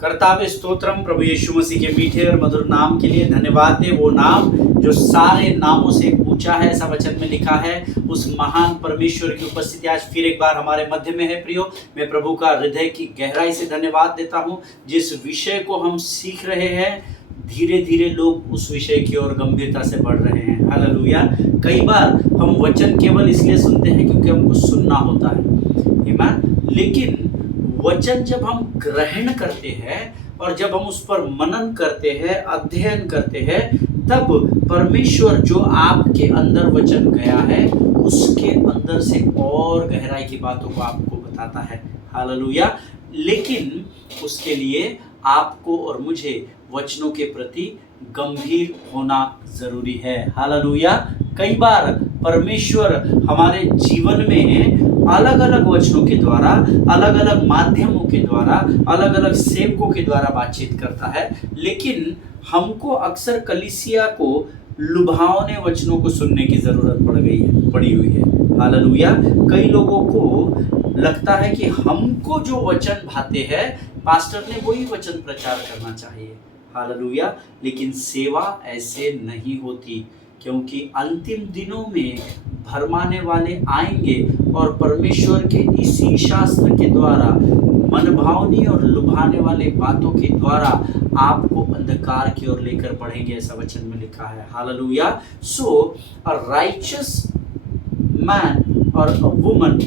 करतावे स्तोत्रम। प्रभु यीशु मसीह के मीठे और मधुर नाम के लिए धन्यवाद दे। वो नाम जो सारे नामों से ऊंचा है, ऐसा वचन में लिखा है। उस महान परमेश्वर की उपस्थिति आज फिर एक बार हमारे मध्य में है। प्रियो, मैं प्रभु का हृदय की गहराई से धन्यवाद देता हूँ। जिस विषय को हम सीख रहे हैं, धीरे धीरे लोग उस विषय की ओर गंभीरता से बढ़ रहे हैं। हालेलुया। कई बार हम वचन केवल इसलिए सुनते हैं क्योंकि हमको सुनना होता है, आमीन। लेकिन वचन जब हम ग्रहण करते हैं और जब हम उस पर मनन करते हैं, अध्ययन करते हैं, तब परमेश्वर जो आपके अंदर वचन गया है उसके अंदर से और गहराई की बातों को आपको बताता है। हालेलुया। लेकिन उसके लिए आपको और मुझे वचनों के प्रति गंभीर होना जरूरी है। हालेलुया। कई बार परमेश्वर हमारे जीवन में अलग अलग वचनों के द्वारा, अलग अलग माध्यमों के द्वारा, अलग अलग सेवकों के द्वारा बातचीत करता है, लेकिन हमको अक्सर कलीसिया को लुभावने वचनों को सुनने की जरूरत पड़ी हुई है। हालेलुया। कई लोगों को लगता है कि हमको जो वचन भाते हैं, पास्टर ने वही वचन प्रचार करना चाहिए। हालेलुया। लेकिन सेवा ऐसे नहीं होती, क्योंकि अंतिम दिनों में भरमाने वाले आएंगे और परमेश्वर के इसी शास्त्र के द्वारा, मनभावनी और लुभाने वाले बातों के द्वारा आपको अंधकार की ओर लेकर बढ़ेंगे, ऐसा वचन में लिखा है। Hallelujah. So a righteous man और अ वुमन,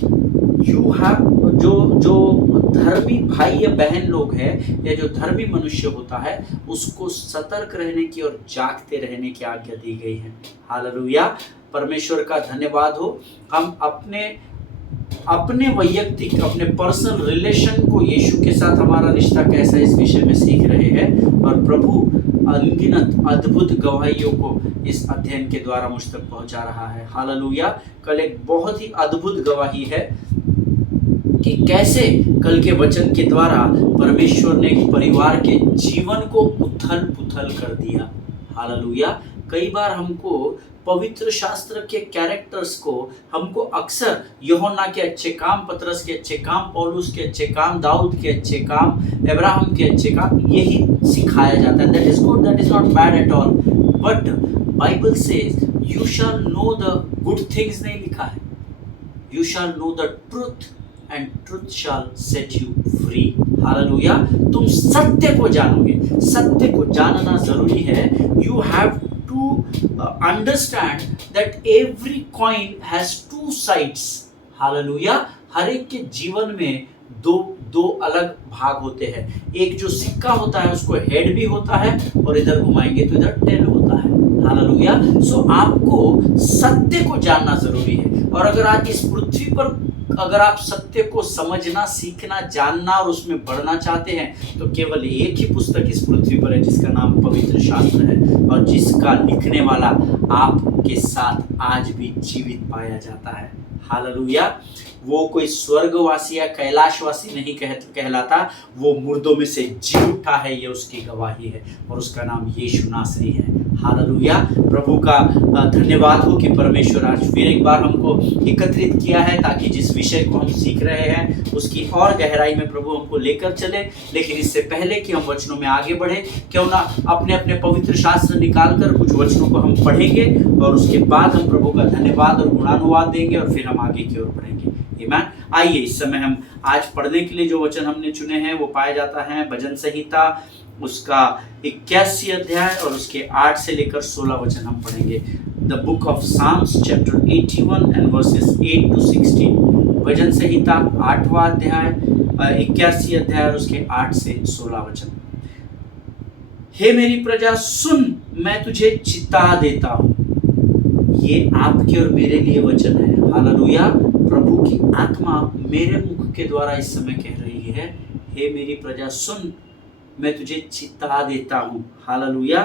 यू हैव, जो धर्मी भाई या बहन लोग हैं, या जो धर्मी मनुष्य होता है, उसको सतर्क रहने की और जागते रहने की आज्ञा दी गई है। हालेलुया। परमेश्वर का धन्यवाद हो। हम अपने वैयक्तिक, अपने पर्सनल रिलेशन को, यीशु के साथ हमारा रिश्ता कैसा है, इस विषय में सीख रहे हैं। और प्रभु अनगिनत अद्भुत गवाहियों को इस अध्ययन के द्वारा मुझ तक पहुंचा रहा है। हालेलुया। कल एक बहुत ही अद्भुत गवाही है कि कैसे कल के वचन के द्वारा परमेश्वर ने परिवार के जीवन को उथल पुथल कर दिया। हालेलुया। कई बार हमको पवित्र शास्त्र के कैरेक्टर्स को, हमको अक्सर यूहन्ना के अच्छे काम, पतरस के अच्छे काम, पौलुस के अच्छे काम, दाऊद के अच्छे काम, अब्राहम के अच्छे काम, यही सिखाया जाता है। That is good, that is not bad at all, but Bible says you shall know the good things नहीं लिखा है। You shall know the truth and truth shall set you free. Hallelujah. तुम सत्य को जानोगे। सत्य को जानना जरूरी है। You have to understand that every coin has two sides. Hallelujah. हर एक के जीवन में दो अलग भाग होते हैं। एक जो सिक्का होता है उसको हेड भी होता है, और इधर घुमाएंगे तो इधर टेल होता है। हालेलुया। सो आपको सत्य को जानना जरूरी है। और अगर आज इस पृथ्वी पर अगर आप सत्य को समझना, सीखना, जानना और उसमें बढ़ना चाहते हैं, तो केवल एक ही पुस्तक इस पृथ्वी पर है जिसका नाम पवित्र शास्त्र है, और जिसका लिखने वाला आपके साथ आज भी जीवित पाया जाता है। हालेलुया। वो कोई स्वर्गवासी या कैलाशवासी नहीं कहलाता, वो मुर्दों में से जी उठा है, ये उसकी गवाही है, और उसका नाम यीशु नासरी है। हालेलुया। प्रभु का धन्यवाद हो कि परमेश्वर आज फिर एक बार हमको एकत्रित किया है, ताकि जिस विषय को हम सीख रहे हैं उसकी और गहराई में प्रभु हमको लेकर चले। लेकिन इससे पहले कि हम वचनों में आगे बढ़े, क्यों ना अपने अपने पवित्र शास्त्र निकाल कर कुछ वचनों को हम पढ़ेंगे, और उसके बाद हम प्रभु का धन्यवाद और गुणानुवाद देंगे, और फिर हम आगे की ओर बढ़ेंगे। आमीन। आइए, इस समय हम आज पढ़ने के लिए जो वचन हमने चुने हैं वो पाया जाता है भजन संहिता उसका 81 अध्याय और उसके 8 से लेकर 16 वचन हम पढ़ेंगे। The Book of Psalms chapter 81 and verses 8 to 16। भजन संहिता 8वां अध्याय, 81 अध्याय और उसके 8 से 16 वचन। हे मेरी प्रजा सुन, मैं तुझे चिता देता हूँ। ये आपके और मेरे लिए वचन है। हालेलुया। प्रभु की आत्मा मेरे मुख के द्वारा इस समय कह रही है, हे मेरी प्रजा सुन, मैं तुझे चिता देता हूँ। हालेलुया।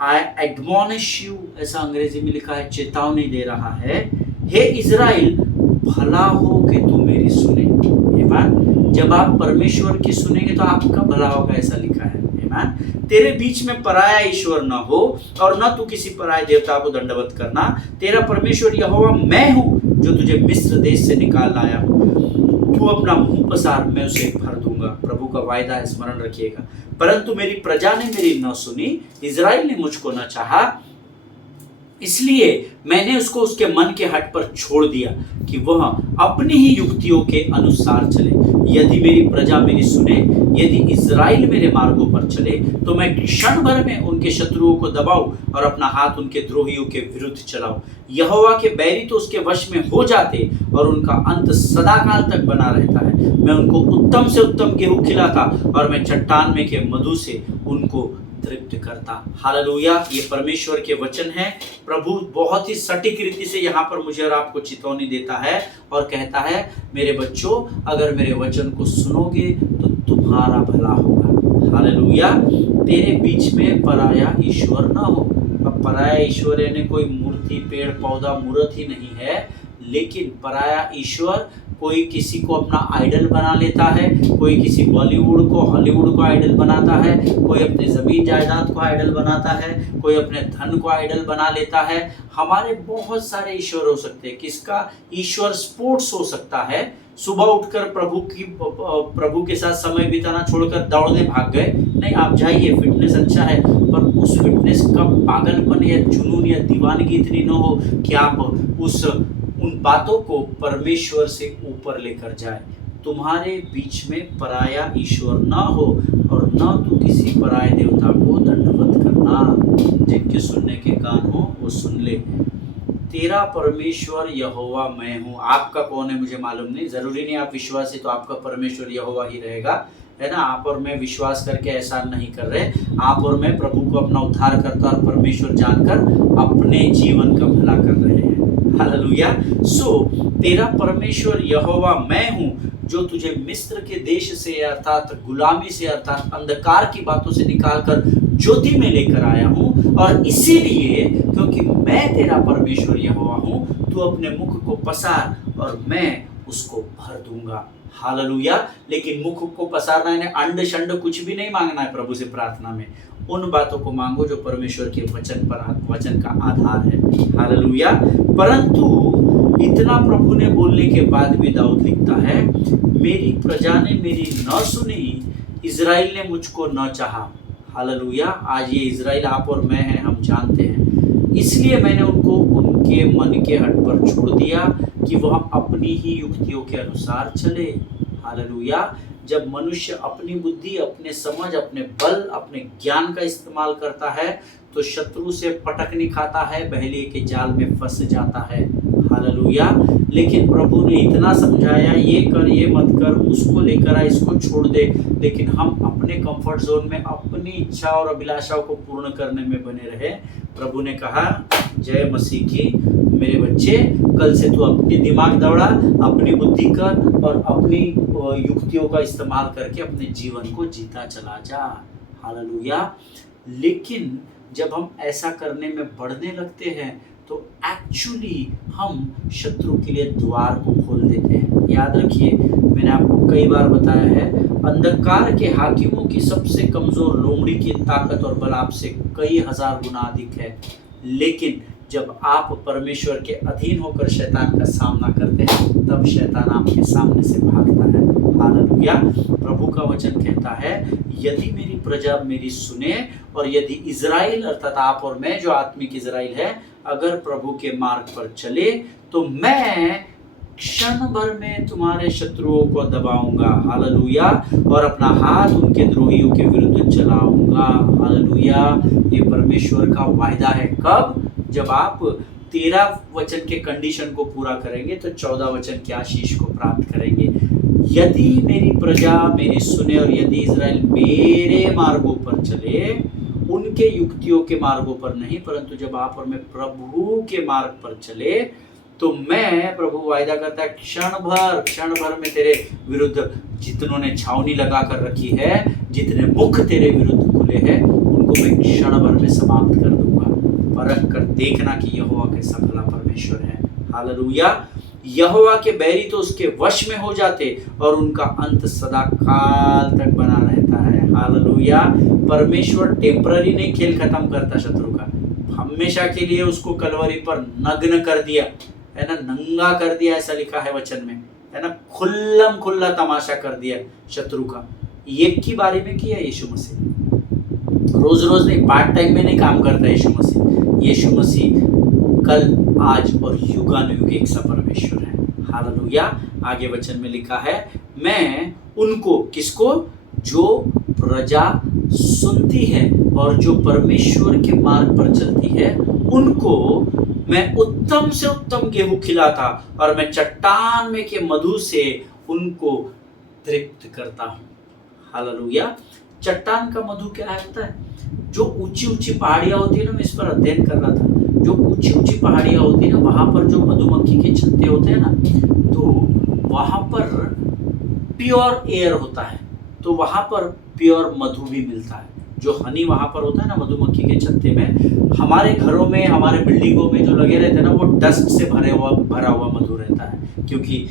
आई एडमोनिश यू, ऐसा अंग्रेजी में लिखा है, चेतावनी दे रहा है। हे इज़राइल, भला हो कि तू मेरी सुने। आमीन। जब आप परमेश्वर की सुनेंगे तो आपका भला होगा, ऐसा लिखा है। आमीन। तेरे बीच में पराया ईश्वर न हो, और न तू किसी पराये देवता को दंडवत करना। तेरा परमेश्वर यहोवा मैं हूँ, जो तुझे मिस्र देश से निकाल लाया हूँ। तू अपना मुंह पसार, मैं उसे भर दूंगा। प्रभु का वायदा है, स्मरण रखिएगा। परंतु मेरी प्रजा ने मेरी न सुनी, इज़राइल ने मुझको न चाहा, इसलिए मैंने उसको उसके मन के हट पर छोड़ दिया कि वह अपनी ही युक्तियों के अनुसार चले। यदि मेरी प्रजा मेरी सुने, यदि इज़राइल मेरे मार्गों पर चले, तो मैं क्षण भर में उनके शत्रुओं को दबाऊं और अपना हाथ उनके द्रोहियों के विरुद्ध चलाऊं। यहोवा के बैरी तो उसके वश में हो जाते और उनका अंत सदाकाल तक बना रहता है। मैं उनको उत्तम से उत्तम गेहूं खिलाता और मैं चट्टान में के मधु से उनको तृप्त करता। हालेलुया। ये परमेश्वर के वचन हैं। प्रभु बहुत ही सटीक रीति से यहाँ पर मुझे और आपको चेतावनी देता है और कहता है, मेरे बच्चों, अगर मेरे वचन को सुनोगे तो तुम्हारा भला होगा। हालेलुया। तेरे बीच में पराया ईश्वर ना हो। अब पराया ईश्वर यानी कोई मूर्ति, पेड़ पौधा, मूर्त ही नहीं है, लेकिन पराया ईश्वर कोई किसी को अपना आइडल बना लेता है, कोई किसी बॉलीवुड को, हॉलीवुड को आइडल बनाता है, कोई अपनी ज़मीन जायदाद को आइडल बनाता है, कोई अपने धन को आइडल बना लेता है। हमारे बहुत सारे ईश्वर हो सकते हैं। किसका ईश्वर? स्पोर्ट्स हो सकता है। सुबह उठकर प्रभु के साथ समय बिताना छोड़कर दौड़ने भाग गए, नहीं, आप जाइए, फिटनेस अच्छा है, पर उस फिटनेस का पागलपन या जुनून या दीवानगी इतनी न हो कि आप उन बातों को परमेश्वर से ऊपर लेकर जाए। तुम्हारे बीच में पराया ईश्वर ना हो और न तू किसी पराये देवता को दंडवत करना। जिनके सुनने के कान हो वो सुन ले। तेरा परमेश्वर यहोवा मैं हूँ। आपका कौन है मुझे मालूम नहीं, जरूरी नहीं आप विश्वासी तो आपका परमेश्वर यहोवा ही रहेगा, है ना। आप और मैं विश्वास करके ऐसा नहीं कर रहे, आप और मैं प्रभु को अपना उद्धारकर्ता और परमेश्वर जानकर अपने जीवन का भला कर रहे हैं। हालेलुया। सो तेरा परमेश्वर यहोवा मैं हूँ, जो तुझे मिस्र के देश से अर्थात गुलामी से अर्थात अंधकार की बातों से निकालकर ज्योति में लेकर आया हूँ। और इसीलिए क्योंकि मैं तेरा परमेश्वर यहोवा हूँ, तू अपने मुख को पसार और मैं उसको भर दूंगा। हालेलुया। लेकिन मुख को पसारना है, अंड शंड कुछ भी नहीं मांगना है प्रभु से प्रार्थना में। उन बातों को मांगो जो परमेश्वर के वचन का आधार है। हालेलुया। परंतु इतना प्रभु ने बोलने के बाद भी दाऊद लिखता है, मेरी प्रजा ने मेरी न सुनी, इज़राइल ने मुझको न चाहा। हालेलुया। आज ये इज़राइल आप और मैं हैं, हम जानते हैं। इसलिए मैंने उनको उनके मन के हट पर छोड़ दिया कि वह अपनी ही युक्तियों के अनुसार चले। हालेलुया। जब मनुष्य अपनी बुद्धि, अपने समझ, अपने बल, अपने ज्ञान का इस्तेमाल करता है तो शत्रु से पटक नहीं खाता है, बहेलिए के जाल में फंस जाता है। हालेलुया। लेकिन प्रभु ने इतना समझाया, ये कर, ये मत कर, उसको लेकर आ, इसको छोड़ दे, लेकिन हम अपने कंफर्ट जोन में अपनी इच्छा और अभिलाषाओं को पूर्ण करने में बने रहे। प्रभु ने कहा, जय मसीह की, मेरे बच्चे, कल से तू अपनी दिमाग दौड़ा, अपनी बुद्धि कर और अपनी युक्तियों का इस्तेमाल करके अपने जीवन को जीता चला जा। हालेलुया। लेकिन जब हम ऐसा करने में बढ़ने लगते हैं तो एक्चुअली हम शत्रु के लिए द्वार को खोल देते हैं। याद रखिए, मैंने आपको कई बार बताया है, अंधकार के हाकिमों की सबसे कमजोर लोमड़ी की ताकत और बल आपसे कई हजार गुना अधिक है। लेकिन जब आप परमेश्वर के अधीन होकर शैतान का सामना करते हैं, तब शैतान आपके सामने से भागता है। हालेलुया। प्रभु का वचन कहता है, यदि मेरी प्रजा मेरी सुने और यदि इज़राइल अर्थात आप और मैं जो आत्मिक इज़राइल है, अगर प्रभु के मार्ग पर चले, तो मैं क्षण भर में तुम्हारे शत्रुओं को दबाऊंगा। हालेलुया। और अपना हाथ उनके द्रोहियों के विरुद्ध चलाऊंगा। हालेलुया। ये परमेश्वर का वायदा है। कब? जब आप 13 वचन के कंडीशन को पूरा करेंगे तो 14 वचन के आशीष को प्राप्त करेंगे। यदि मेरी प्रजा मेरी सुने और यदि इज़राइल मेरे मार्गों पर चले, उनके युक्तियों के मार्गों पर नहीं, परंतु जब आप और मैं प्रभु के मार्ग पर चले, तो मैं, प्रभु वायदा करता है, क्षण भर में तेरे विरुद्ध जितनों ने छावनी लगा कर रखी है, जितने मुख तेरे विरुद्ध खुले हैं, उनको मैं क्षण भर में समाप्त कर दूंगा। परख कर देखना कि यहोवा कैसा भला परमेश्वर है। हालेलुया। यहोवा के बैरी तो उसके वश में हो जाते और उनका अंत सदा काल तक बना रहता है। हालेलुया। परमेश्वर टेम्पररी नहीं खेल खत्म करता शत्रु का, हमेशा के लिए उसको कलवरी पर नग्न कर दिया, है ना, नंगा कर दिया, ऐसा लिखा है वचन में, है ना, खुल्लम खुल्ला तमाशा कर दिया शत्रु का। एक की बारी में किया यीशु मसीह, रोज रोज नहीं, पार्ट टाइम में नहीं काम करता यीशु मसीह। यीशु मसीह कल आज और युगानुयुग एक सा परमेश्वर है। हालेलुया। आगे वचन में लिखा है, मैं उनको, किसको, जो प्रजा सुनती है और जो परमेश्वर के मार्ग पर चलती है, उनको मैं उत्तम से उत्तम गेहूं खिलाता और मैं चट्टान में के मधु से उनको तृप्त करता हूँ। हालेलुया। चट्टान का मधु क्या है पता है? जो ऊंची ऊंची पहाड़ियां होती है ना, मैं इस पर अध्ययन कर रहा था, जो ऊंची ऊंची पहाड़ियां होती है ना, वहां पर जो मधुमक्खी के छत्ते होते हैं ना, तो वहां पर प्योर एयर होता है, तो वहां पर प्योर मधु भी मिलता है। जो हनी वहां पर होता है ना मधुमक्खी के छत्ते में, हमारे घरों में, हमारे बिल्डिंगों में जो लगे रहते हैं ना, वो डस्ट से भरा हुआ मधु रहता है, क्योंकि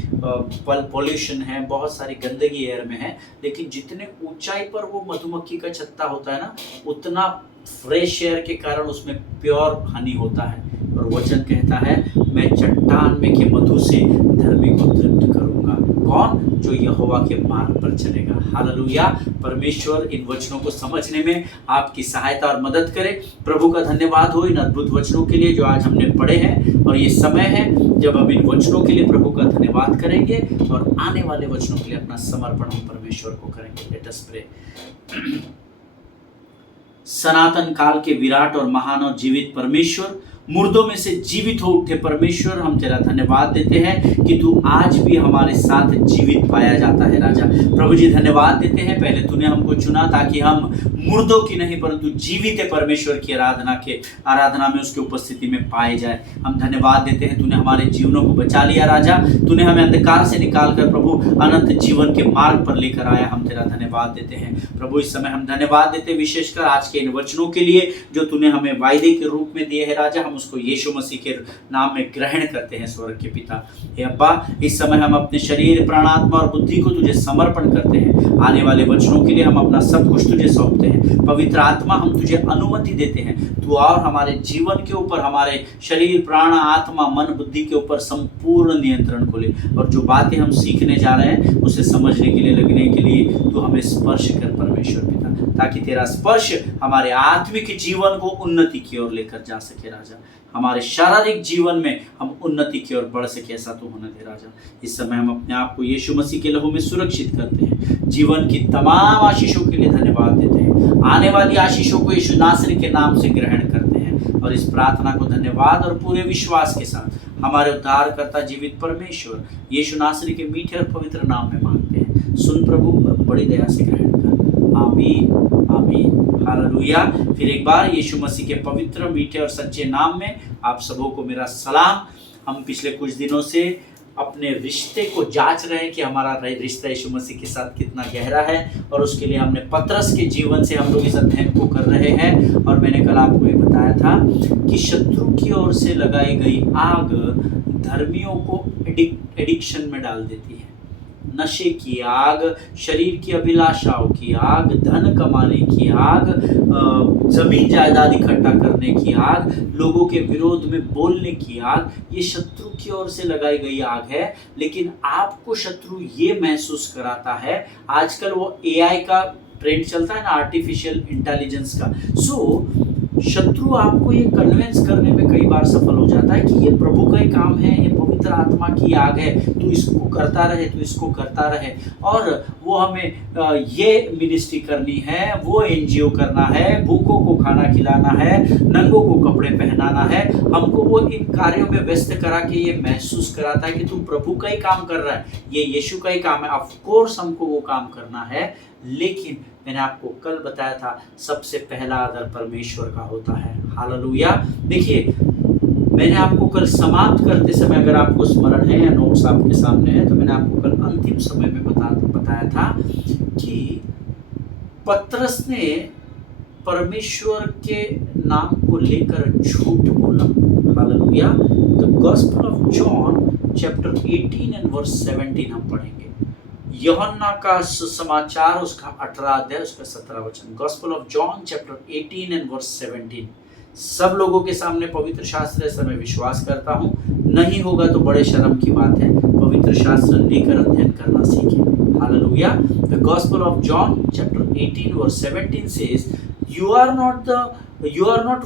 पॉल्यूशन है, बहुत सारी गंदगी एयर में है। लेकिन जितने ऊंचाई पर वो मधुमक्खी का छत्ता होता है ना, उतना फ्रेश एयर के कारण उसमें प्योर हनी होता है। और वचन कहता है, मैं चट्टान में के मधु से धर्मी को तृप्त करूंगा। कौन? जो यहोवा के मार्ग पर चलेगा। हालेलुया। परमेश्वर इन वचनों को समझने में आपकी सहायता और मदद करे। प्रभु का धन्यवाद हो इन अद्भुत वचनों के लिए जो आज हमने पढ़े हैं, और ये समय है जब हम इन वचनों के लिए प्रभु का धन्यवाद करेंगे और आने वाले वचनों के लिए अपना समर्पण हम परमेश्वर को करेंगे। Let us pray. सनातन काल के विराट और महान और जीवित परमेश्वर, मुर्दों में से जीवित हो उठे परमेश्वर, हम तेरा धन्यवाद देते हैं कि तू आज भी हमारे साथ जीवित पाया जाता है। राजा प्रभु जी, धन्यवाद देते हैं, पहले तूने हमको चुना ताकि हम मुर्दों की नहीं परंतु जीवित परमेश्वर की आराधना में, उसकी उपस्थिति में पाए जाए। हम धन्यवाद देते हैं, तूने हमारे जीवनों को बचा लिया राजा, तूने हमें अंधकार से निकाल कर प्रभु अनंत जीवन के मार्ग पर लेकर आया। हम तेरा धन्यवाद देते हैं प्रभु। इस समय हम धन्यवाद देते हैं विशेषकर आज के इन वचनों के लिए जो तूने हमें वायदे के रूप में दिए हैं राजा। हम उसको यीशु मसीह के नाम में ग्रहण करते हैं स्वर्ग के पिता। हे अब्बा, इस समय हम अपने शरीर, प्राण, आत्मा और बुद्धि को तुझे समर्पण करते हैं। आने वाले वचनों के लिए हम अपना सब कुछ तुझे सौंपते हैं। पवित्र आत्मा, हम तुझे अनुमति देते हैं, तू और हमारे जीवन के ऊपर, हमारे शरीर, प्राण, आत्मा, मन, बुद्धि के ऊपर संपूर्ण नियंत्रण को ले, और जो बातें हम सीखने जा रहे हैं उसे समझने के लिए, लगने के लिए तू हमें स्पर्श कर परमेश्वर पिता, ताकि तेरा स्पर्श हमारे आत्मिक जीवन को उन्नति की ओर लेकर जा सके राजा। हमारे शारीरिक जीवन में हम उन्नति की ओर बढ़ सके, ऐसा तो होने दे राजा। इस समय हम अपने आप को यीशु मसीह के लहू में सुरक्षित करते हैं। जीवन की तमाम आशीषों के लिए धन्यवाद देते हैं। आने वाली आशीषों को यीशु नासरी के नाम से ग्रहण करते हैं, और इस प्रार्थना को धन्यवाद और पूरे विश्वास के साथ हमारे उद्धारकर्ता जीवित परमेश्वर यीशु नासरी के मीठे और पवित्र नाम में मांगते हैं। सुन प्रभु और बड़ी दया से ग्रहण कर। आमीन, आमीन, हालेलुया। फिर एक बार यीशु मसीह के पवित्र, मीठे और सच्चे नाम में आप सबों को मेरा सलाम। हम पिछले कुछ दिनों से अपने रिश्ते को जांच रहे हैं कि हमारा रिश्ता यीशु मसीह के साथ कितना गहरा है, और उसके लिए हमने पतरस के जीवन से हम लोग इस अध्ययन को कर रहे हैं। और मैंने कल आपको ये बताया था कि शत्रु की ओर से लगाई गई आग धर्मियों को एडिक्शन में डाल देती है। नशे की आग, शरीर की अभिलाषाओं की आग, धन कमाने की आग, जमीन जायदाद इकट्ठा करने की आग, लोगों के विरोध में बोलने की आग, ये शत्रु की ओर से लगाई गई आग है। लेकिन आपको शत्रु ये महसूस कराता है, आजकल वो एआई का ट्रेंड चलता है ना, आर्टिफिशियल इंटेलिजेंस का। सो शत्रु आपको ये कन्विंस करने में कई बार सफल हो जाता है कि ये प्रभु का ही काम है, ये पवित्र आत्मा की आग है, तू इसको करता रहे, तू इसको करता रहे। और वो हमें ये मिनिस्ट्री करनी है, वो एनजीओ करना है, भूखों को खाना खिलाना है, नंगों को कपड़े पहनाना है। हमको वो इन कार्यों में व्यस्त करा के ये महसूस कराता है कि तू प्रभु का ही काम कर रहा है, ये यीशु का ही काम है। ऑफ कोर्स हमको वो काम करना है, लेकिन मैंने आपको कल बताया था सबसे पहला आदर परमेश्वर का होता है। हालेलुया। देखिए, मैंने आपको कल समाप्त करते समय, अगर आपको स्मरण है या नोट्स आपके सामने है, तो मैंने आपको कल अंतिम समय में बताया था कि पतरस ने परमेश्वर के नाम को लेकर झूठ बोला। Hallelujah. The Gospel of John chapter 18 and verse 17 हम पढ़ेंगे। यूहन्ना का सुसमाचार, उसका 18 अध्याय, उसका 17 वचन। Gospel of John chapter 18 and verse 17। सब लोगों के सामने पवित्र शास्त्र है, मैं विश्वास करता हूँ, नहीं होगा तो बड़े शर्म की बात है। पवित्र शास्त्र लेकर अध्ययन करना सीखें। Hallelujah. The Gospel of John chapter 18 verse 17 says, you are not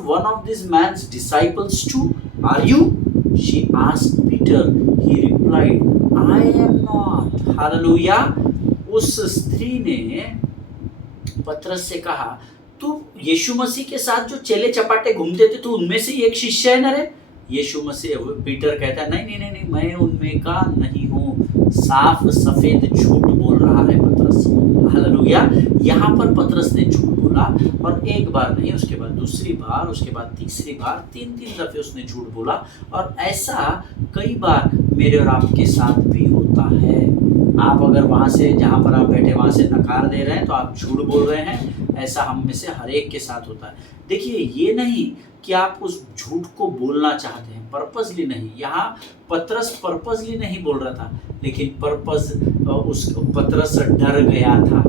one of this man's disciples too, are you? She asked Peter. He replied, I am not. Hallelujah. उस स्त्री ने पतरस से कहा, तू यीशु मसीह के साथ जो चेले चपाटे घूमते थे, तू उनमें से एक शिष्य है ना रे? यीशु मसीह, पीटर कहता है, नहीं, मैं उनमें का नहीं हूँ। साफ सफेद झूठ बोल रहा है पतरस। हालेलुया। यहाँ पर पतरस ने झूठ बोला, और एक बार नहीं, उसके बाद दूसरी बार, उसके बाद तीसरी बार, तीन दफे उसने झूठ बोला। और ऐसा कई बार मेरे और आपके साथ भी होता है। आप अगर वहाँ से, जहाँ पर आप बैठे वहाँ से नकार दे रहे हैं, तो आप झूठ बोल रहे हैं। ऐसा हम में से हर एक के साथ होता है। देखिए, ये नहीं कि आप उस झूठ को बोलना चाहते हैं, पर्पसली नहीं। यहाँ पतरस पर्पसली नहीं बोल रहा था, लेकिन पतरस डर गया था।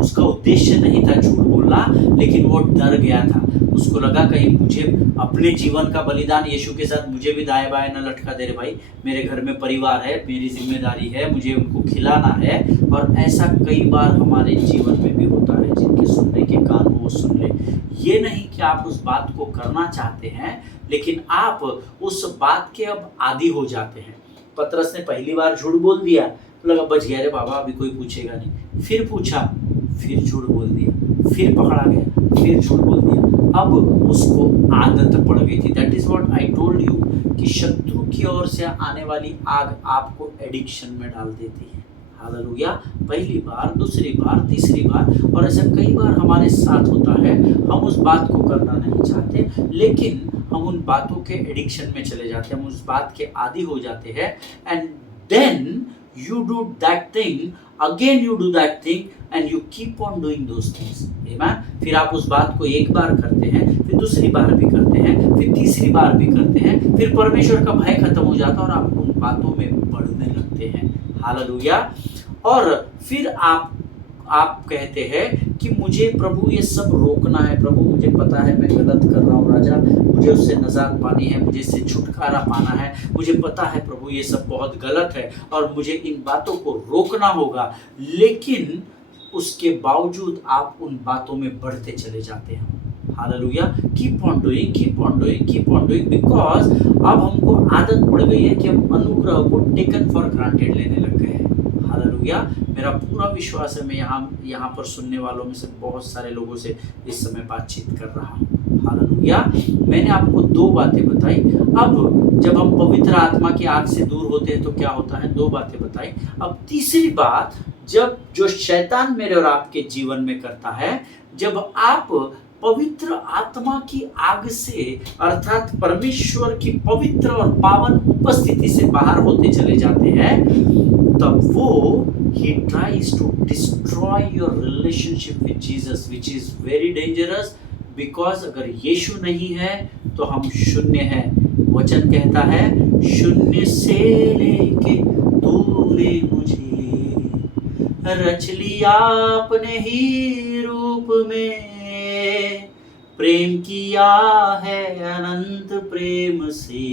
उसका उद्देश्य नहीं था झूठ बोलना, लेकिन वो डर गया था। उसको लगा कहीं मुझे अपने जीवन का बलिदान यीशु के साथ मुझे भी दाएं बाएं न लटका दे रे भाई। मेरे घर में परिवार है, मेरी जिम्मेदारी है, मुझे उनको खिलाना है। और ऐसा कई बार हमारे जीवन में भी होता है। जिनके सुनने के कान हो वो सुन ले। ये नहीं कि आप उस बात को करना चाहते हैं, लेकिन आप उस बात के अब आदी हो जाते हैं। पतरस ने पहली बार झूठ बोल दिया तो लगा बच गया रे बाबा, अभी कोई पूछेगा नहीं। फिर पूछा, फिर झूठ बोल दिया, फिर पकड़ा गया, फिर झूठ बोल दिया। अब उसको आदत पड़ गई थी। That is what I told you कि शत्रु की ओर से आने वाली आग आपको एडिक्शन में डाल देती है। हालेलुया। पहली बार, दूसरी बार, तीसरी बार, और ऐसा कई बार हमारे साथ होता है। हम उस बात को करना नहीं चाहते, लेकिन हम उन बातों के एडिक्शन में चले जाते हैं, हम उस बात के आदी हो जाते हैं। And then you do that thing, again you do that thing, and you keep on doing those things. Amen. फिर आप उस बात को एक बार करते हैं, फिर दूसरी बार भी करते हैं, फिर तीसरी बार भी करते हैं, फिर परमेश्वर का भय खत्म हो जाता है और आप उन बातों में बढ़ने लगते हैं। हालेलुया। और फिर आप कहते हैं कि मुझे प्रभु ये सब रोकना है। प्रभु मुझे पता है मैं गलत कर रहा हूँ राजा, मुझे उससे नजात पानी है, मुझे इससे छुटकारा पाना है। मुझे पता है प्रभु ये सब बहुत गलत है और मुझे इन बातों को रोकना होगा। लेकिन उसके बावजूद आप उन बातों में बढ़ते चले जाते हैं। Hallelujah. Keep on doing, keep on doing, keep on doing, because अब हमको आदत पड़ गई है कि हम अनुग्रह को टेकन फॉर ग्रांटेड लेने लग गए हैं। हालेलुया। मेरा पूरा विश्वास है मैं यहाँ पर सुनने वालों में से बहुत सारे लोगों से इस समय बातचीत कर रहा हूँ। हालेलुया। मैंने आपको दो बातें बताई। अब जब हम पवित्र आत्मा की आग से दूर होते हैं तो क्या होता है, दो बातें बताई। अब तीसरी बात, जब जो शैतान मेरे और आपके जीवन में करता है, जब आप पवित्र आत्मा की आग से, अर्थात परमेश्वर की पवित्र और पावन उपस्थिति से बाहर होते चले जाते हैं, तब वो he tries to destroy your relationship with Jesus, which is very dangerous, because अगर यीशु नहीं है तो हम शून्य हैं। वचन कहता है, शून्य से लेके तूने मुझे रच लिया अपने ही रूप में, प्रेम किया है अनंत प्रेम से,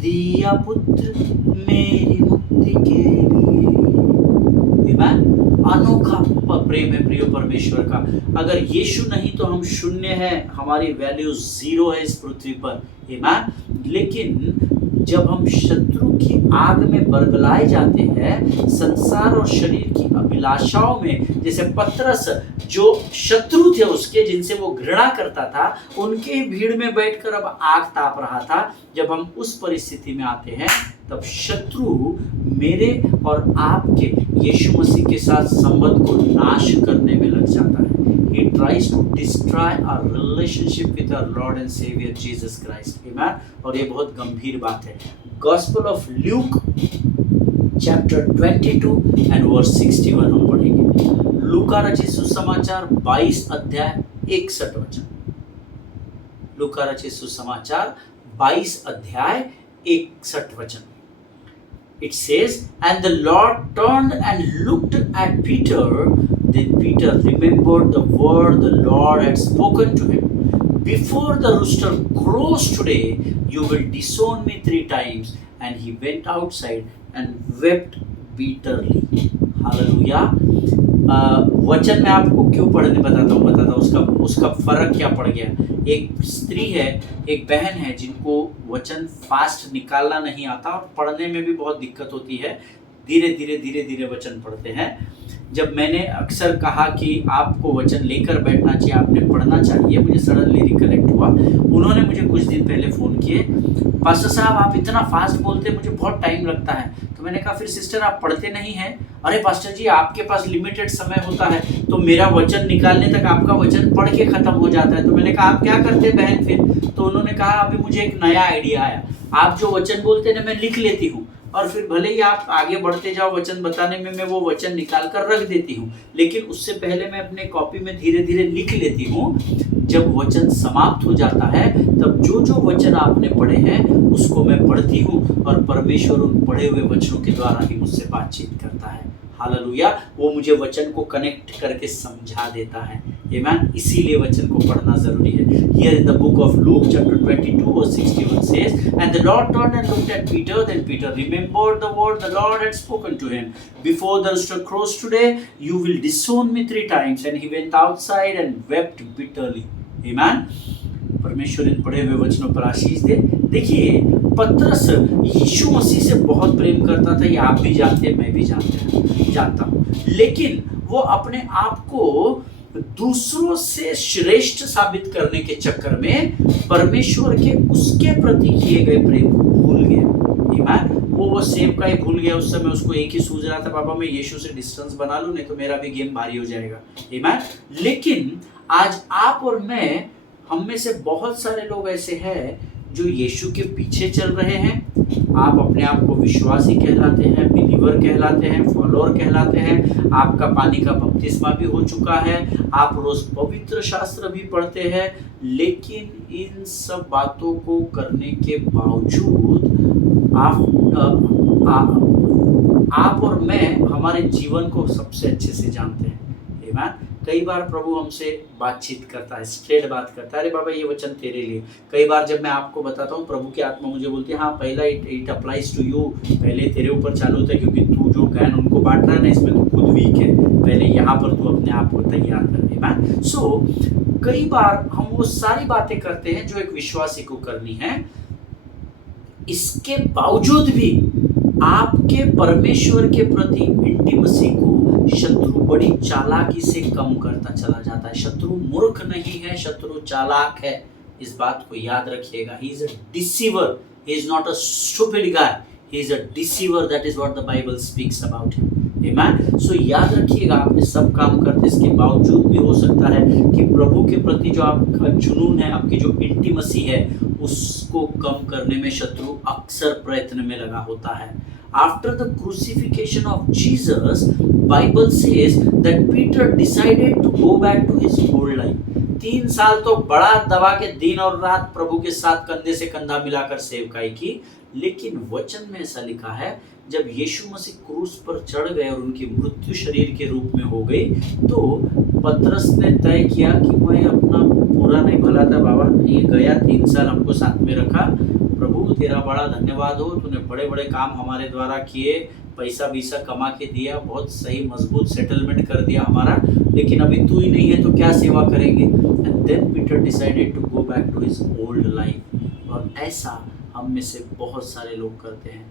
दिया पुत्र मेरी मुक्ति के लिए। अनोखा प्रेम है प्रिय परमेश्वर का। अगर यीशु नहीं तो हम शून्य हैं, हमारी वैल्यू जीरो है इस पृथ्वी पर। लेकिन जब हम शत्रु की आग में बरगलाए जाते हैं, संसार और शरीर की अभिलाषाओं में, जैसे पतरस जो शत्रु थे उसके, जिनसे वो घृणा करता था, उनके भीड़ में बैठकर अब आग ताप रहा था। जब हम उस परिस्थिति में आते हैं, तब शत्रु मेरे और आपके यीशु मसीह के साथ संबंध को नाश करने में लग जाता है। He tries to destroy our relationship with our Lord and Savior Jesus Christ. Amen. और ये बहुत गंभीर बात है। Gospel of Luke chapter 22 and verse 61 हम पढ़ेंगे। लूका रचित सुसमाचार 22 अध्याय 61 वचन। लूका रचित सुसमाचार 22 अध्याय 61 वचन। It says, and the Lord turned and looked at Peter. Then Peter remembered the word the Lord had spoken to him. Before the rooster crows today, you will disown me 3 times. And he went outside and wept bitterly. Hallelujah. वचन मैं आपको क्यों पढ़ने बताता हूँ उसका फ़र्क क्या पड़ गया। एक स्त्री है, एक बहन है जिनको वचन फ़ास्ट निकालना नहीं आता और पढ़ने में भी बहुत दिक्कत होती है। धीरे-धीरे वचन पढ़ते हैं। जब मैंने अक्सर कहा कि आपको वचन लेकर बैठना चाहिए, आपने पढ़ना चाहिए, मुझे सडनली रिकलेक्ट हुआ। उन्होंने मुझे कुछ दिन पहले फ़ोन किए, पास्टर साहब आप इतना फ़ास्ट बोलते हैं, मुझे बहुत टाइम लगता है। तो मैंने कहा फिर सिस्टर आप पढ़ते नहीं हैं? अरे पास्टर जी आपके पास लिमिटेड समय होता है, तो मेरा वचन निकालने तक आपका वचन पढ़ के ख़त्म हो जाता है। तो मैंने कहा आप क्या करते हैं बहन फिर? तो उन्होंने कहा अभी मुझे एक नया आइडिया आया, आप जो वचन बोलते हैं ना मैं लिख लेती हूँ और फिर भले ही आप आगे बढ़ते जाओ वचन बताने में, मैं वो वचन निकाल कर रख देती हूँ, लेकिन उससे पहले मैं अपने कॉपी में धीरे-धीरे लिख लेती हूँ। जब वचन समाप्त हो जाता है तब जो वचन आपने पढ़े हैं उसको मैं पढ़ती हूँ और परमेश्वर उन पढ़े हुए वचनों के द्वारा ही मुझसे बातचीत करता है। हालेलुया। वो मुझे वचन को कनेक्ट करके समझा देता है। आमीन। इसीलिए वचन को पढ़ना जरूरी है। Here in the book of Luke chapter 22 verse 61 says, and the Lord turned and looked at Peter. Then Peter remembered the word the Lord had spoken to him. Before the rooster crows today, you will disown me 3 times. And he went outside and wept bitterly. Amen. परमेश्वर इन पढ़े हुए वचनों पर आशीष दे। देखिए पतरस यीशु मसीह से बहुत प्रेम करता था, ये आप भी जानते हैं, मैं भी जानता हूँ, लेकिन वो अपने आप को दूसरों से श्रेष्ठ साबित करने के चक्कर में परमेश्वर के उसके प्रति किए गए प्रेम को भूल गया। वो सेवकाई भूल गया। उस समय उसको एक ही सूझ रहा था, पापा मैं यीशु से डिस्टेंस बना लूं, नहीं तो मेरा भी गेम भारी हो जाएगा। लेकिन आज आप और मैं, हम में से बहुत सारे लोग ऐसे हैं जो यीशु के पीछे चल रहे हैं। आप अपने आप को विश्वासी कहलाते हैं, बिलीवर कहलाते हैं, फॉलोअर कहलाते हैं, आपका पानी का बपतिस्मा भी हो चुका है, आप रोज पवित्र शास्त्र भी पढ़ते हैं, लेकिन इन सब बातों को करने के बावजूद आप और मैं हमारे जीवन को सबसे अच्छे से जानते हैं। आमीन। कई बार प्रभु हमसे बातचीत करता है, स्ट्रेट बात करता है, अरे बाबा ये वचन तेरे लिए। कई बार जब मैं आपको बताता हूँ, प्रभु की आत्मा मुझे बोलती है हाँ पहला इट अप्लाइज टू यू, पहले तेरे ऊपर चालू होता है, क्योंकि तू जो ज्ञान उनको बांट रहा है ना, इसमें तू खुद वीक है, पहले यहाँ पर तू अपने आप को तैयार कर। आमीन। सो कई बार हम वो सारी बातें करते हैं जो एक विश्वासी को करनी है, इसके बावजूद भी आपके परमेश्वर के प्रति इंटीमेसी को शत्रु बड़ी चालाकी से कम करता चला जाता है। शत्रु मूर्ख नहीं है, शत्रु चालाक है, इस बात को याद रखिएगा। He is a deceiver, he is not a stupid guy, he is a deceiver, that is what the Bible speaks about him. आमीन। सो याद रखिएगा, आप ये सब काम करते इसके बावजूद भी हो सकता है कि प्रभु के प्रति जो आपका जुनून है, आपकी जो इंटीमेसी है, उसको कम करने में शत्रु अक्सर प्रयत्न में लगा होता है। After the crucifixion of Jesus, Bible says that Peter decided to go back to his old life. 3 साल तो बड़ा दबा के दिन और रात प्रभु के साथ कंधे से कंधा मिलाकर सेवकाई की, लेकिन वचन में ऐसा लिखा है जब यीशु मसीह क्रूस पर चढ़ गए और उनकी मृत्यु शरीर के रूप में हो गई, तो पतरस ने तय किया कि मैं अपना पूरा नहीं, भला था बाबा, ये गया 3 साल हमको साथ में रखा, प्रभु तेरा बड़ा धन्यवाद हो, तूने बड़े बड़े काम हमारे द्वारा किए, पैसा बीसा कमा के दिया, बहुत सही मजबूत सेटलमेंट कर दिया हमारा, लेकिन अभी तू ही नहीं है तो क्या सेवा करेंगे। And then Peter decided to go back to his old life. और ऐसा हम में से बहुत सारे लोग करते हैं।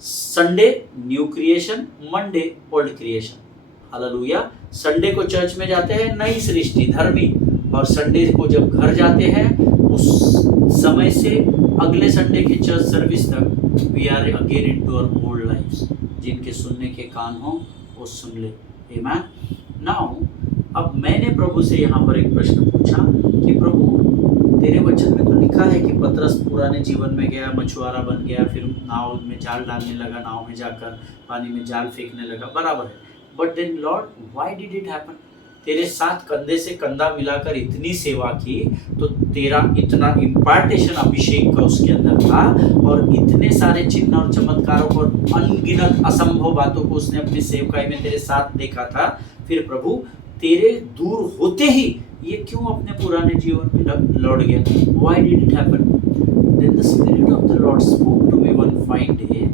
Sunday new creation, Monday old creation. Hallelujah. Sunday को चर्च में जाते हैं नई सृष्टि धर्मी, और संडे को जब घर जाते हैं उस समय से अगले संडे के चर्च सर्विस तक we are again into our old lifes. जिनके सुनने के कान हो वो सुन ले। आमीन। नाउ अब मैंने प्रभु से यहाँ पर एक प्रश्न पूछा कि प्रभु तेरे वचन में तो लिखा है कि पतरस पुराने जीवन में गया, मछुआरा बन गया, फिर नाव में जाल डालने लगा, नाव में जाकर पानी में जाल फेंकने लगा, बराबर है, but then Lord why did it happen? तेरे साथ कंधे से कंधा मिलाकर इतनी सेवा की, तो तेरा इतना इम्पार्टेशन अभिषेक का उसके अंदर था, और इतने सारे चिन्ह और चमत्कारों को, अनगिनत असंभव बातों को उसने अपनी सेवकाई में तेरे साथ देखा था, फिर प्रभु तेरे दूर होते ही ये क्यों अपने पुराने जीवन में लौट गया? Why did it happen? Then the Spirit of the Lord spoke to me one fine day,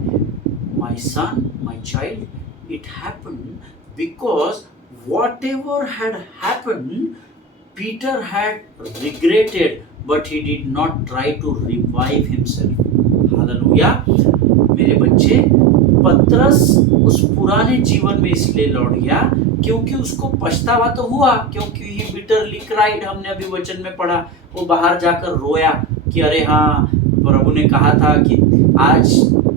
my son, my child, it happened because whatever had happened, Peter had regretted, but he did not try to revive himself. Hallelujah. मेरे बच्चे, पतरस उस पुराने जीवन में इसलिए लौट गया क्योंकि उसको पछतावा तो हुआ, क्योंकि ये बिटरली क्राइड, हमने अभी वचन में पढ़ा, वो बाहर जाकर रोया कि अरे हाँ, प्रभु ने कहा था कि आज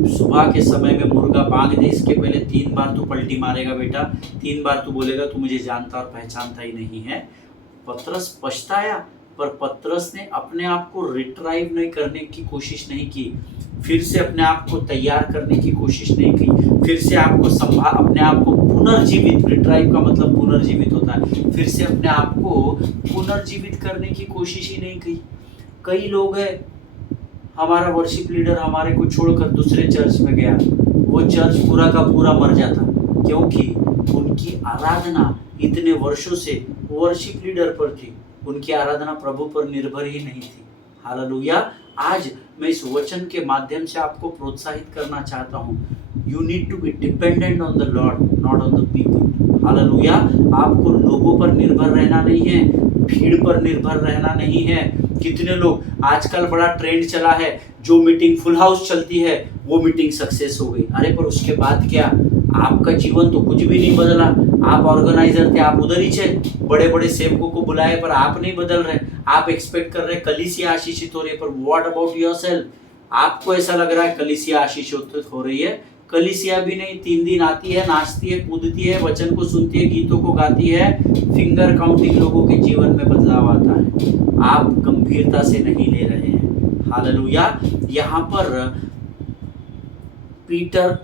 सुबह के समय में मुर्गा बांध दे, इसके पहले 3 बार तू पलटी मारेगा बेटा, 3 बार तू बोलेगा तू मुझे जानता और पहचानता ही नहीं है। पतरस पछताया, पर पतरस ने अपने आप को रिट्राइव नहीं करने की कोशिश नहीं की, फिर से अपने आप को तैयार करने की कोशिश नहीं की, फिर से आपको अपने आप को पुनर्जीवित, रिट्राइव का मतलब पुनर्जीवित होता है, फिर से अपने आप को पुनर्जीवित करने की कोशिश ही नहीं की। कई लोग हैं, हमारा वर्शिप लीडर हमारे को छोड़कर दूसरे चर्च में गया, वो चर्च पूरा का पूरा मर जाता, क्योंकि उनकी आराधना इतने वर्षों से वर्शिप लीडर पर थी, उनकी आराधना प्रभु पर निर्भर ही नहीं थी। हालेलुया। आज मैं इस वचन के माध्यम से आपको प्रोत्साहित करना चाहता हूँ, you need to be dependent on the Lord, not on the people. Hallelujah. आपको लोगों पर निर्भर रहना नहीं है, भीड़ पर निर्भर रहना नहीं है। कितने लोग, आजकल बड़ा ट्रेंड चला है, जो मीटिंग फुल हाउस चलती है वो मीटिंग सक्सेस हो गई। अरे पर उसके बाद क्या? आपका जीवन तो कुछ भी नहीं बदला। आप ऑर्गेनाइजर थे, आप उधर ही थे, बड़े बड़े सेवकों को बुलाए, पर आप नहीं बदल रहे। आप एक्सपेक्ट कर रहे कलीसिया आशीषित हो रही है, पर व्हाट अबाउट योरसेल्फ? आपको ऐसा लग रहा है कलीसिया आशीषित हो रही है, कलीसिया भी नहीं। 3 दिन आती है, नाचती है, कूदती है, वचन को सुनती है, गीतों को गाती है, फिंगर काउंटिंग लोगों के जीवन में बदलाव आता है। आप गंभीरता से नहीं ले रहे हैं। हालेलुया। यहाँ पर Peter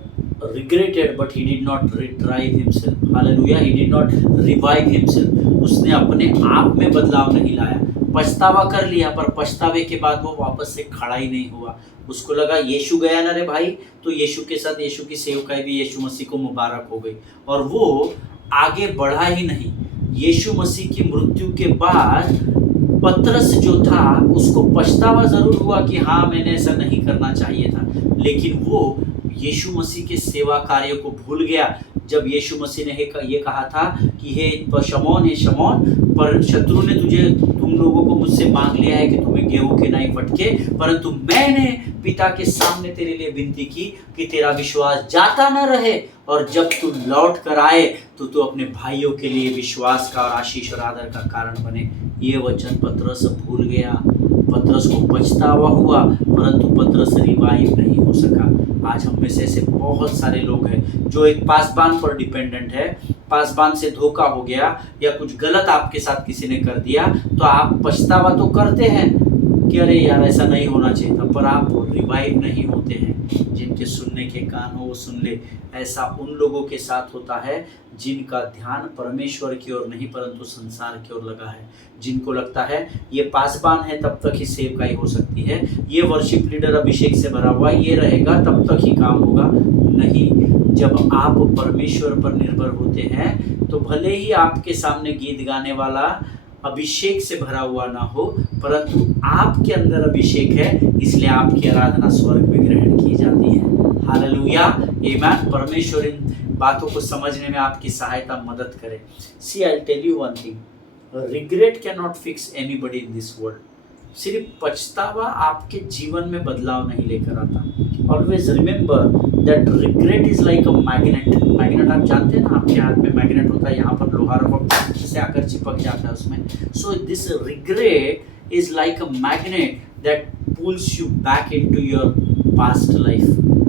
regretted but he did not retrieve himself. Hallelujah. He did not revive himself. उसने अपने आप में बदलाव नहीं लाया। पछतावा कर लिया, पर पछतावे के बाद वो वापस से खड़ा ही नहीं हुआ। उसको लगा यीशु गया ना रे भाई, तो यीशु के साथ यीशु की सेवकाई भी यीशु मसीह को मुबारक हो गई, और वो आगे बढ़ा ही नहीं। यीशु मसीह की मृत्यु के बाद पतरस जो था, उसको पछतावा जरूर हुआ कि हाँ, मैंने ऐसा नहीं करना चाहिए था, लेकिन वो यीशु मसीह के सेवा कार्य को भूल गया। जब यीशु मसीह ने ये कहा था कि हे शमौन, पर शत्रु ने तुम लोगों को मुझसे मांग लिया है कि तुम्हें गेहूं के नहीं फटके, परंतु मैंने पिता के सामने तेरे लिए विनती की कि तेरा विश्वास जाता न रहे, और जब तू लौट कर आए तो तू अपने भाइयों के लिए विश्वास का और आशीष और आदर का कारण बने। ये वचन पतरस भूल गया। पतरस को पछतावा हुआ, परंतु पतरस रिवाइव नहीं हो सका। आज हम में से ऐसे बहुत सारे लोग हैं जो एक पासबान पर डिपेंडेंट है, पासबान से धोखा हो गया या कुछ गलत आपके साथ किसी ने कर दिया, तो आप पछतावा तो करते हैं कि अरे यार ऐसा नहीं होना चाहिए था, पर आप रिवाइव नहीं होते हैं। जिनके सुनने के कान हो वो सुन ले। ऐसा उन लोगों के साथ होता है जिनका ध्यान परमेश्वर की ओर नहीं परंतु संसार की ओर लगा है, जिनको लगता है ये पासबान है तब तक ही सेवकाई हो सकती है, ये वर्शिप लीडर अभिषेक से भरा हुआ ये रहेगा तब तक ही काम होगा। नहीं, जब आप परमेश्वर पर निर्भर होते हैं तो भले ही आपके सामने गीत गाने वाला अभिषेक से भरा हुआ ना हो, परंतु आपके अंदर अभिषेक है, इसलिए आपकी आराधना स्वर्ग में ग्रहण की जाती है। हालेलुया, आमीन। परमेश्वर इन बातों को समझने में आपकी सहायता मदद करे। See I tell you one thing, regret can not fix anybody in this world. सिर्फ पछतावा आपके जीवन में बदलाव नहीं लेकर आता। Always remember that regret is like a magnet. Magnet आप जानते हैं ना, आपके हाथ में मैग्नेट होता है, यहाँ पर लोहा रखो से आकर चिपक जाता है उसमें। So this regret is like a magnet that pools you back into your past life.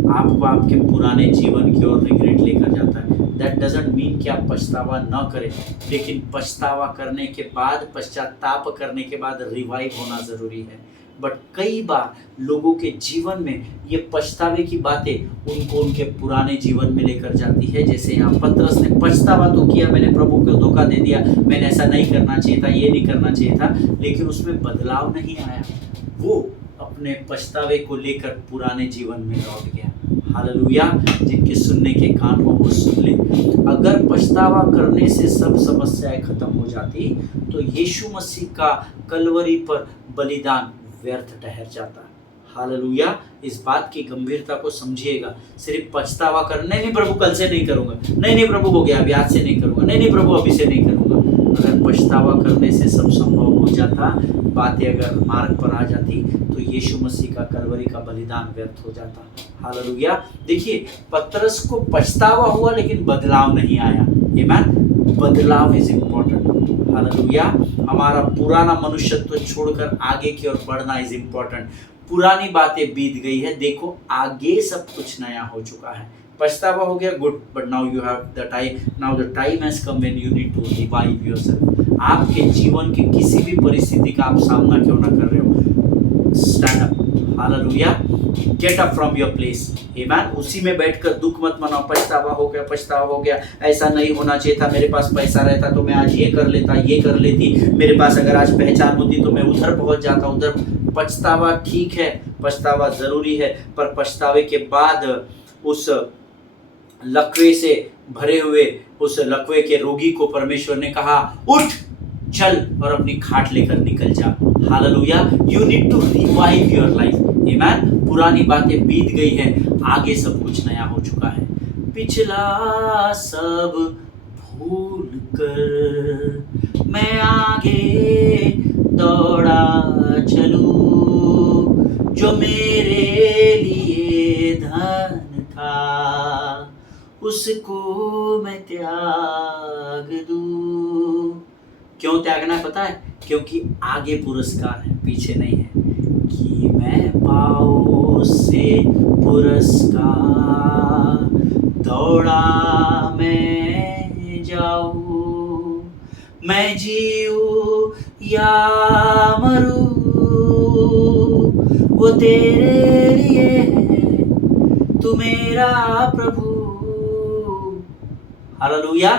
आपको आपके पुराने जीवन की ओर रिग्रेट लेकर जाता है। दैट डजंट मीन कि आप पछतावा न करें, लेकिन पछतावा करने के बाद, पश्चाताप करने के बाद रिवाइव होना ज़रूरी है। बट कई बार लोगों के जीवन में ये पछतावे की बातें उनको उनके पुराने जीवन में लेकर जाती है। जैसे यहाँ पतरस ने पछतावा तो किया, मैंने प्रभु को धोखा दे दिया, मैंने ऐसा नहीं करना चाहिए था, ये नहीं करना चाहिए था, लेकिन उसमें बदलाव नहीं आया। वो अपने पछतावे को लेकर पुराने जीवन में लौट गया। हालेलुया। जिनके सुनने के कान हो वो सुन ले। अगर पछतावा करने से सब समस्याएं खत्म हो जाती तो यीशु मसीह का कलवरी पर बलिदान व्यर्थ ठहर जाता। हालेलुया। इस बात की गंभीरता को समझिएगा। सिर्फ पछतावा कर, नहीं प्रभु कल से नहीं करूंगा, नहीं प्रभु हो गया अभी आज से नहीं करूंगा, नहीं प्रभु अभी से नहीं करूंगा। अगर पछतावा करने से सब संभव हो जाता, बातें अगर मार्ग पर आ जाती, तो यीशु मसीह का कलवरी का बलिदान व्यर्थ हो जाता। हालेलुया। देखिए पतरस को पछतावा हुआ लेकिन बदलाव नहीं आया। आमीन। बदलाव इज इम्पोर्टेंट। हालेलुया। हमारा पुराना मनुष्यत्व छोड़कर आगे की ओर बढ़ना इज इम्पोर्टेंट। पुरानी बातें बीत गई है, देखो आगे सब कुछ नया हो चुका है। पछतावा हो गया, good, but now you have the time, now the time has come when you need to revive yourself. आपके जीवन के किसी भी परिस्थिति का आप सामना क्यों ना कर रहे हो, stand up. Hallelujah. Get up from your place. आमीन। उसी में बैठकर दुख मत मनाओ, पछतावा हो गया, पछतावा हो गया, ऐसा नहीं होना चाहिए था, मेरे पास पैसा रहता तो मैं आज ये कर लेता, ये कर लेती, मेरे पास अगर आज पहचान होती तो मैं उधर पहुंच जाता, उधर। पछतावा ठीक है, पछतावा जरूरी है, पर पछतावे के बाद उस लकवे से भरे हुए उस लकवे के रोगी को परमेश्वर ने कहा, उठ चल और अपनी खाट लेकर निकल जा। Hallelujah. You need to revive your life. Amen. पुरानी बातें बीत गई हैं, आगे सब कुछ नया हो चुका है। पिछला सब भूल कर मैं आगे दौड़ा चलूं, जो मेरे लिए धन था उसको मैं त्याग दूं। क्यों त्यागना है पता है? क्योंकि आगे पुरस्कार है, पीछे नहीं है। कि मैं पाऊं उससे पुरस्कार, दौड़ा मैं जाऊं, मैं जीऊं या मरूं, वो तेरे लिए है, तू मेरा प्रभु। हालेलुया।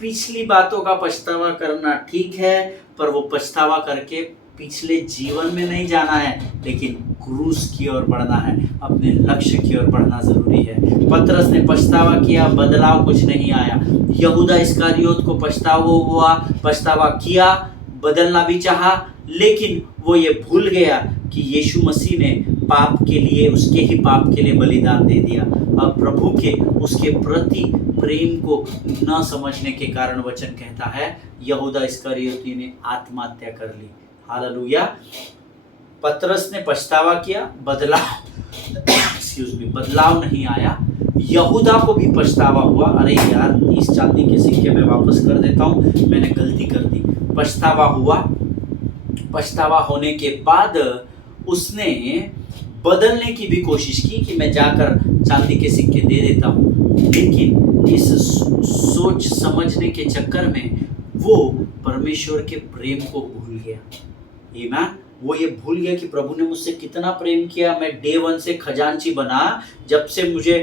पिछली बातों का पछतावा करना ठीक है, पर वो पछतावा करके पिछले जीवन में नहीं जाना है, लेकिन क्रूस की ओर बढ़ना है, अपने लक्ष्य की ओर बढ़ना जरूरी है। पतरस ने पछतावा किया, बदलाव कुछ नहीं आया। यहूदा इस्करियोत को पछतावा किया, बदलना भी चाहा, लेकिन वो ये भूल गया कि यीशु मसीह ने पाप के लिए, उसके ही पाप के लिए बलिदान दे दिया। अब प्रभु के उसके प्रति प्रेम को न समझने के कारण वचन कहता है यहूदा इस्करियोती ने आत्महत्या कर ली। हालेलुया। पतरस ने पछतावा किया, बदलाव नहीं आया। यहूदा को भी पछतावा हुआ, अरे यार 30 चांदी के सिक्के मैं वापस कर देता हूँ, मैंने गलती कर दी। पछतावा हुआ। पछतावा होने के बाद उसने बदलने की भी कोशिश की कि मैं जाकर चांदी के सिक्के दे देता हूँ, लेकिन इस सोच समझने के चक्कर में वो परमेश्वर के प्रेम को भूल गया। आमीन। वो ये भूल गया कि प्रभु ने मुझसे कितना प्रेम किया। मैं डे 1 से खजांची बना, जब से मुझे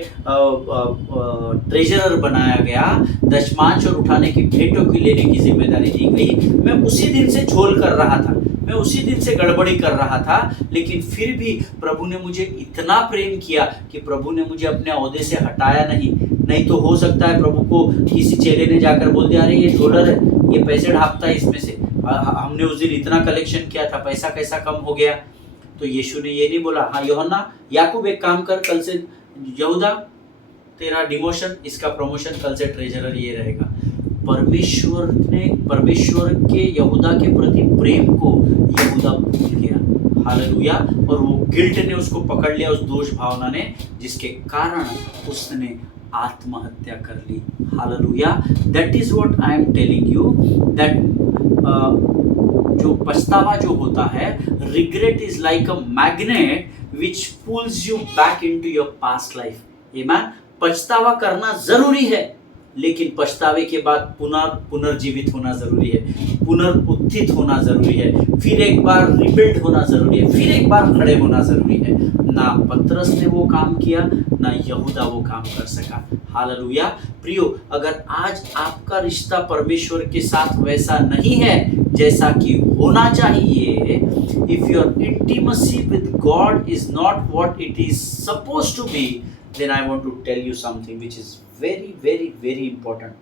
ट्रेजरर बनाया गया, दशमांश और उठाने की भेंटों की लेने की जिम्मेदारी दी गई, मैं उसी दिन से झोल कर रहा था, मैं उसी दिन से गड़बड़ी कर रहा था, लेकिन फिर भी प्रभु ने मुझे इतना प्रेम किया कि प्रभु ने मुझे अपने ओहदे से हटाया नहीं तो हो सकता है प्रभु को किसी चेले ने जाकर बोल दिया, अरे ये डॉलर है, ये पैसे ढापता है इसमें से, हमने उस दिन इतना कलेक्शन किया था, पैसा कैसा कम हो गया। तो यीशु ने ये नहीं बोला, हाँ यूहन्ना, याकूब एक काम कर, कल से यहूदा तेरा डिमोशन, इसका प्रमोशन, कल से ट्रेजरर ये रहेगा। परमेश्वर के यहूदा के प्रति प्रेम को यहूदा भूल गया। हालेलुया। और वो गिल्ट ने उसको पकड़ लिया, उस दोष भावना ने, जिसके कारण उसने आत्महत्या कर ली। Hallelujah. That is what I am telling you, that जो पछतावा जो होता है, regret is like a magnet which pulls you back into your past life. Amen. पछतावा करना जरूरी है, लेकिन पछतावे के बाद पुनर्जीवित होना जरूरी है, पुनरुत्थित होना जरूरी है, फिर एक बार रिबिल्ड होना जरूरी है, फिर एक बार खड़े होना जरूरी है। ना पतरस ने वो काम किया, ना यहूदा वो काम कर सका। हालेलुया। प्रियो, अगर आज आपका रिश्ता परमेश्वर के साथ वैसा नहीं है जैसा कि होना चाहिए, if your intimacy with God is not what it is supposed to be, then I want to tell you something which is very very very important.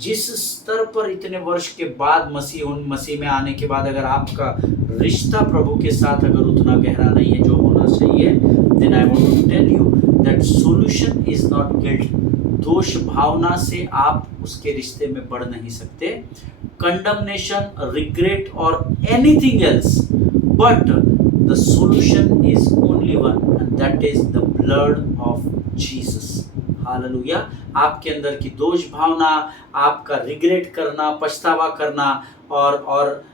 जिस स्तर पर इतने वर्ष के बाद मसीह में आने के बाद अगर आपका रिश्ता प्रभु के साथ अगर उतना गहरा नहीं है जो होना चाहिए, then I want to tell you that solution is not guilt. दोष भावना से आप उसके रिश्ते में बढ़ नहीं सकते, कंडमनेशन, रिग्रेट और anything else, but the solution is only one and that is the blood of Jesus. Hallelujah. आपके अंदर की दोष भावना, आपका रिग्रेट करना, पछतावा करना और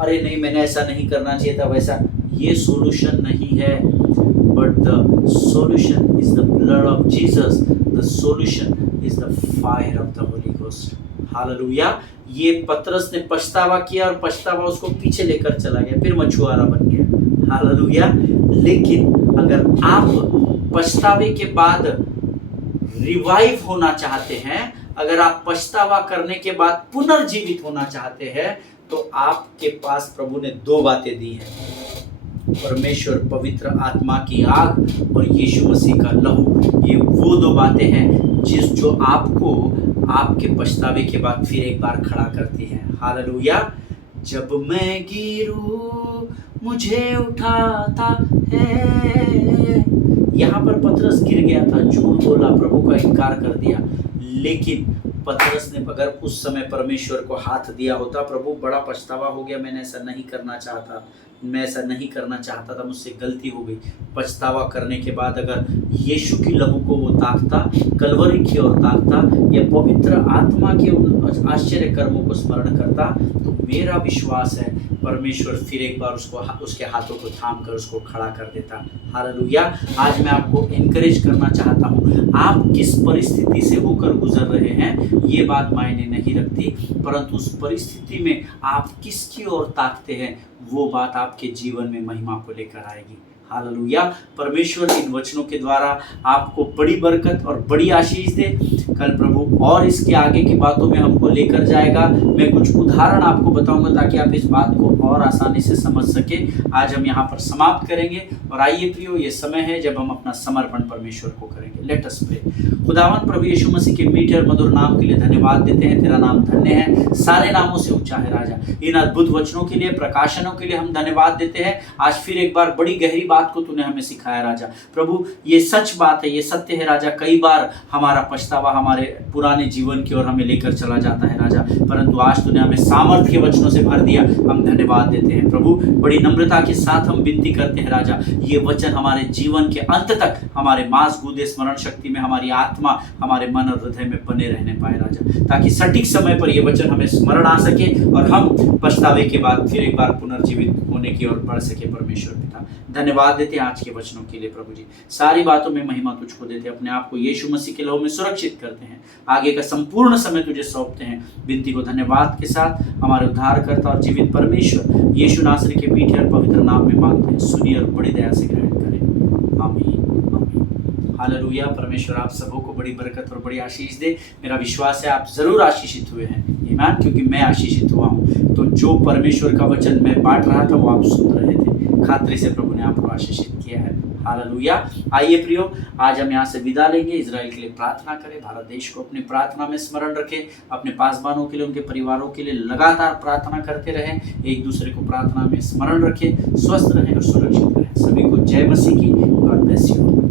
अरे नहीं मैंने ऐसा नहीं करना चाहिए था वैसा, ये सॉल्यूशन नहीं है, but the solution is the blood of Jesus, the solution is the fire of the Holi ghost. Hallelujah. ये पतरस ने पछतावा किया और पछतावा उसको पीछे लेकर चला गया, फिर मछुआरा बन गया। हालेलुया। लेकिन अगर आप पछतावे के बाद रिवाइव होना चाहते हैं, अगर आप पछतावा करने के बाद पुनर्जीवित होना चाहते हैं, तो आपके पास प्रभु ने दो बातें दी हैं, परमेश्वर पवित्र आत्मा की आग और यीशु मसीह का लहू। ये वो दो बातें हैं जो आपको आपके पछतावे के बाद फिर एक बार खड़ा करती हैं। हालेलुया। जब मैं गिरूं मुझे उठाता है। यहाँ पर पतरस गिर गया था, झूठ बोला, प्रभु का इनकार कर दिया, लेकिन पतरस ने अगर उस समय परमेश्वर को हाथ दिया होता, प्रभु बड़ा पछतावा हो गया, मैंने ऐसा नहीं करना चाहता, मैं ऐसा नहीं करना चाहता था, मुझसे गलती हो गई। पछतावा करने के बाद अगर यीशु की लहू को वो ताकता, कलवरी की ओर ताकता, या पवित्र आत्मा के उन आश्चर्य कर्मों को स्मरण करता, तो मेरा विश्वास है परमेश्वर फिर एक बार उसके हाथों को थाम कर उसको खड़ा कर देता। हालेलुया। आज मैं आपको एनकरेज करना चाहता हूँ, आप किस परिस्थिति से होकर गुजर रहे हैं ये बात मायने नहीं रखती, परंतु उस परिस्थिति में आप किसकी ओर ताकते हैं वो बात आपके जीवन में महिमा को लेकर आएगी। हालेलुया। परमेश्वर इन वचनों के द्वारा आपको बड़ी बरकत और बड़ी आशीष दे। कल प्रभु और इसके आगे की बातों में हमको लेकर जाएगा। मैं कुछ उदाहरण आपको बताऊंगा ताकि आप इस बात को और आसानी से समझ सके। आज हम यहाँ पर समाप्त करेंगे और आइए प्रियो, ये समय है जब हम अपना समर्पण परमेश्वर को करेंगे। Let us pray. खुदावन प्रभु यीशु मसीह के मीठे और मधुर नाम के लिए धन्यवाद देते हैं। तेरा नाम धन्य है, सारे नामों से ऊंचा है राजा। इन अद्भुत वचनों के लिए, प्रकाशनों के लिए हम धन्यवाद देते हैं। आज फिर एक बार बड़ी गहरी बात को तूने हमें सिखाया राजा। प्रभु ये सच बात है, ये सत्य है राजा। कई बार हमारा पछतावा हमारे पुराने जीवन की ओर हमें लेकर चला जाता है राजा, परंतु आज तूने हमें सामर्थ्य के वचनों से भर दिया। हम धन्यवाद देते हैं प्रभु। बड़ी नम्रता के साथ हम विनती करते हैं राजा, ये वचन हमारे जीवन के अंत तक हमारे मांस गूदे स्मरण शक्ति में, हमारी आत्मा, हमारे मन और हृदय में बने रहने पाए राजा, ताकि सटीक समय पर ये वचन हमें स्मरण आ सके और हम पछतावे के बाद फिर एक बार पुनर्जीवित होने की ओर बढ़ सके। परमेश्वर पिता धन्यवाद देते हैं आज के वचनों के लिए। प्रभु जी सारी बातों में महिमा तुझको देते हैं, अपने आप को यीशु मसीह के लहू में सुरक्षित करते हैं, आगे का संपूर्ण समय तुझे सौंपते हैं। विनती को धन्यवाद के साथ हमारे उद्धारकर्ता और जीवित परमेश्वर यीशु नासरी के मीठे और पवित्र नाम में मांगते हैं। सुनिए और बड़ी दया से ग्रहण करें। आमीन। हालेलुया। परमेश्वर आप सबों को बड़ी बरकत और बड़ी आशीष दे। मेरा विश्वास है आप जरूर आशीषित हुए हैं, ईमान, क्योंकि मैं आशीषित हुआ हूँ। तो जो परमेश्वर का वचन मैं बांट रहा था वो आप सुन रहे थे, खातरी से प्रभु ने आपको आशीषित किया है। हालेलुया। आइए प्रियो, आज हम यहाँ से विदा लेंगे। इजराइल के लिए प्रार्थना करें, भारत देश को अपनी प्रार्थना में स्मरण रखें, अपने पासवानों के लिए, उनके परिवारों के लिए लगातार प्रार्थना करते रहें, एक दूसरे को प्रार्थना में स्मरण रखें, स्वस्थ रहें और सुरक्षित रहें। सभी को जय मसीह की। God bless you.